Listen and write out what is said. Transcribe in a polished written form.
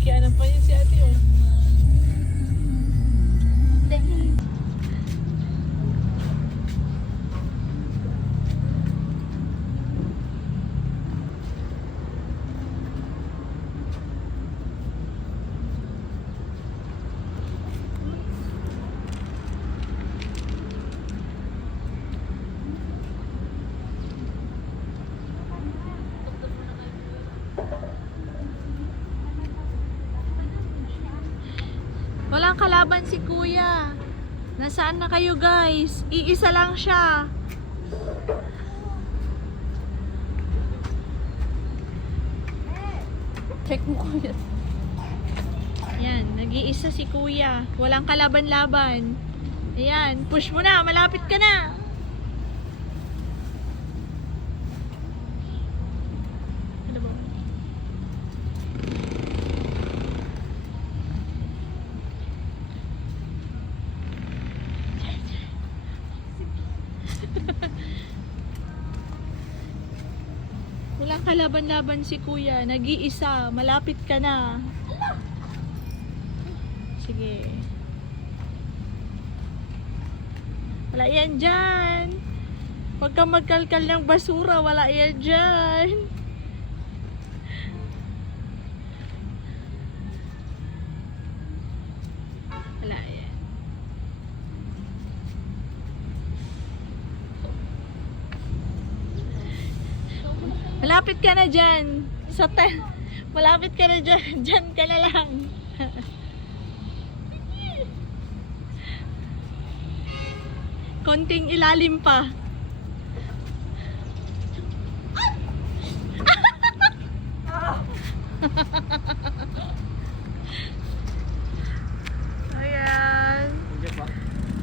Nakikianan pa yun si ate, oh. Walang kalaban si kuya. Nasaan na kayo guys? Iisa lang siya. Check mo kuya. Yan, nag-iisa si kuya. Walang kalaban-laban. Ayan, push mo na. Malapit ka na. Ano ba? Walang kalaban-laban si kuya. Nag-iisa. Malapit ka na. Sige. Wala yan dyan. Huwag kang magkalkal ng basura. Wala yan dyan. Wala yan. Malapit ka na dyan. Malapit ka na dyan. Dyan ka na lang. Konting ilalim pa.